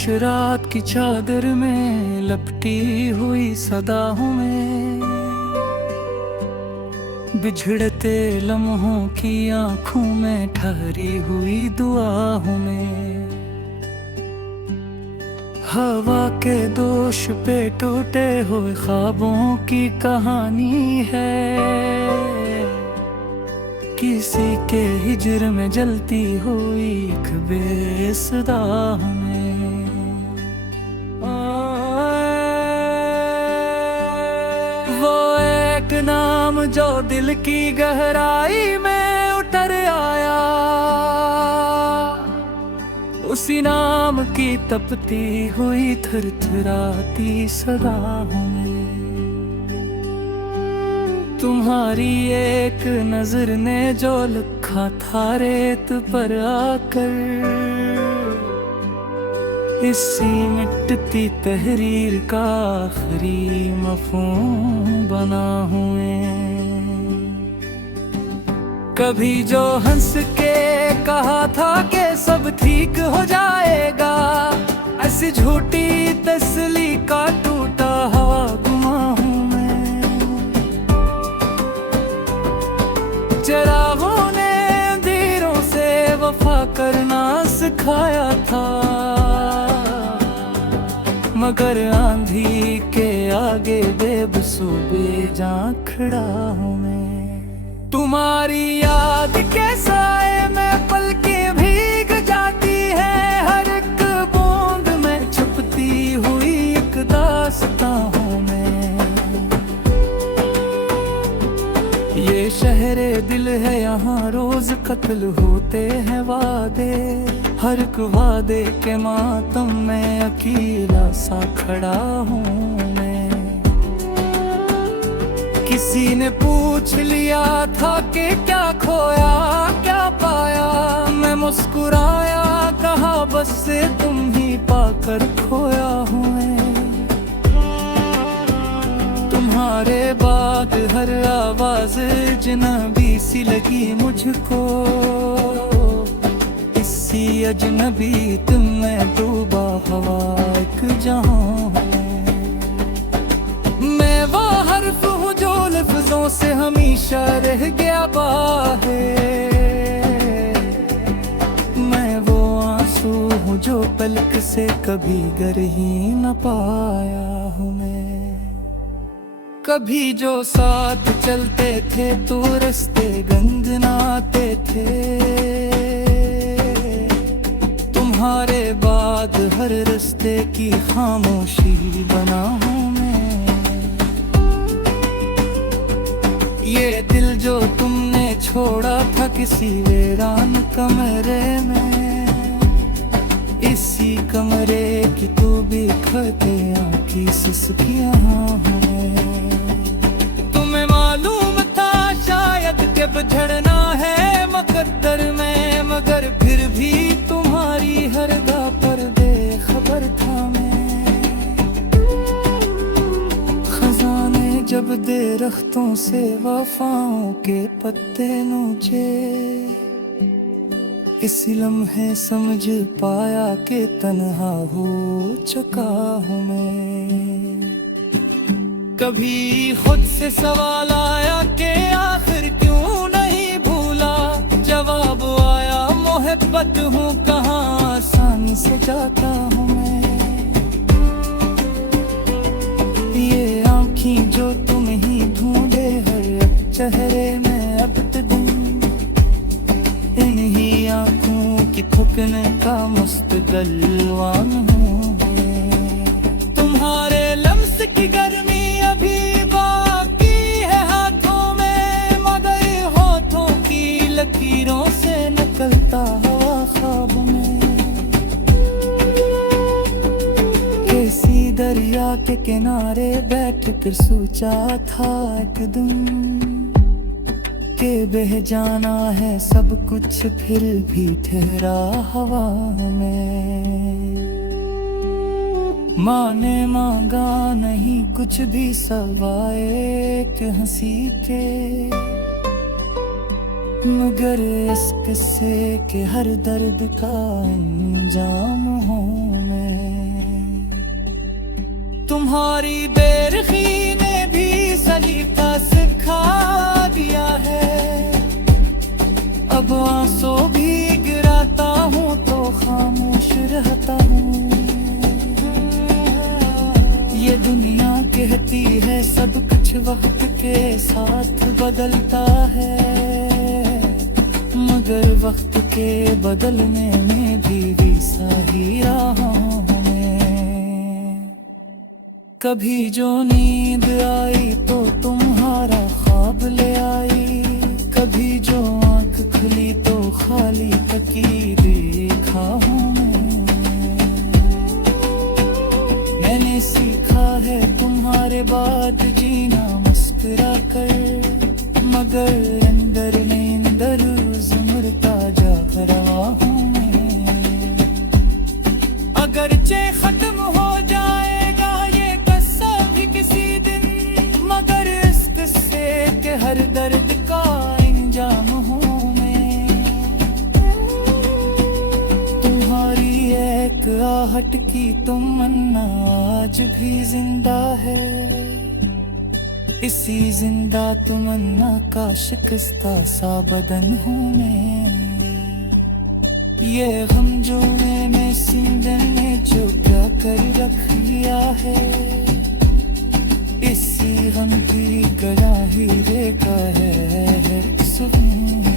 खामोश रात की चादर में लपटी हुई सदाओं में, बिछड़ते लम्हों की आंखों में ठहरी हुई दुआओं में। हवा के दोष पे टूटे हुए ख्वाबों की कहानी है, किसी के हिजर में जलती हुई एक बेसुदा में। वो एक नाम जो दिल की गहराई में उतर आया, उसी नाम की तपती हुई थरथराती सदाओं में। तुम्हारी एक नजर ने जो लिखा था रेत पर आकर, इसी मिटती तहरीर का आखिरी मफ़हूम बना हुए। कभी जो हंस के कहा था कि सब ठीक हो जाएगा, ऐसी झूठी तसल्ली का टूटा हवा गुमा हूँ मैं। चिरागों ने अंधेरों से वफा करना सिखाया था, मगर आंधी के आगे बेबसू बेजान खड़ा हूँ मैं। तुम्हारी याद के साए में पलकें भीग जाती है, हर एक बूंद में छुपती हुई एक दास्तां हूँ मैं। ये शहरे दिल है, यहाँ रोज कत्ल होते हैं वादे, हर एक वादे के मातम में अकेला सा खड़ा हूँ मैं। किसी ने पूछ लिया था कि क्या खोया क्या पाया, मैं मुस्कुराया कहा बस से तुम ही पाकर खोया हूँ मैं। तुम्हारे बाद हर आवाज अजनबी सी लगी मुझको, इसी अजनबी तुम में डूबा हवा एक जहां है। मैं वो हर्फ हूँ जो लफ्जों से हमेशा रह गया बाहर, मैं वो आंसू हूँ जो पलक से कभी गर ही न पाया हूँ मैं। कभी जो साथ चलते थे तो रास्ते गंजनाते थे, तुम्हारे बाद हर रास्ते की खामोशी बना हूँ मैं। ये दिल जो तुमने छोड़ा था किसी वीरान कमरे में, इसी कमरे की तू बिखरते आँखी सिसकियाँ हैं। तुम्हें मालूम था शायद कि बिछड़ना है मुकद्दर में, मगर फिर भी तुम्हारी हर गा पर बेखबर था मैं। खजाने जब दरख्तों से वफाओं के पत्ते नोचे, इसी लम्हे समझ पाया कि तन्हा हो चुका हूँ मैं। कभी खुद से सवाल आया कि आखिर क्यों नहीं भूला, जवाब आया मोहब्बत हूँ कहाँ आसानी से जाता हूँ मैं। ये आँखें जो तुम ही ढूंढे हर एक चेहरे में अब दिन, इन्हीं आँखों की थकने का मुस्तगलवान हूँ मैं। तुम्हारे लम्स की गर्मी अभी बाकी है हाथों में, मगर होठों की लकीरों से निकलता हवा ख्वाब में। किसी दरिया के किनारे बैठ कर सोचा था एक दिन के बह जाना है सब कुछ, फिर भी ठहरा हवा में। माँ ने मांगा नहीं कुछ भी सवाए एक हंसी के, मगर इस किस्से के हर दर्द का अंजाम हूँ मैं। तुम्हारी बेरखी ने भी सलीका सिखा दिया है। अब आंसू भी गिराता हूँ तो खामोश रहता हूँ। ये दुनिया कहती है सब कुछ वक्त के साथ बदलता है, मगर वक्त के बदलने में भी सा ही रहा हूँ मैं। कभी जो नींद आई तो तुम्हारा ख्वाब ले आई, कभी जो आंख खुली तो खाली तकी देखा हूँ मैंने सीखा है तुम्हारे बाद जीना मुस्कुरा कर, मगर अंदर में अंदर उमरता जा रहा हूँ मैं। अगरचे खत्म हो जाएगा ये किस्सा भी किसी दिन, मगर इस किस्से के हर दर्द का इंजाम हूँ मैं। तुम्हारी एक आहट की तमन्ना आज भी जिंदा है, इसी जिंदा तमन्ना का शिकस्ता सा बदन हूँ मैं। ये गम जो मैं सीने में जो क्या कर रख लिया है, इसी गम की गला ही रेखा है सुकून।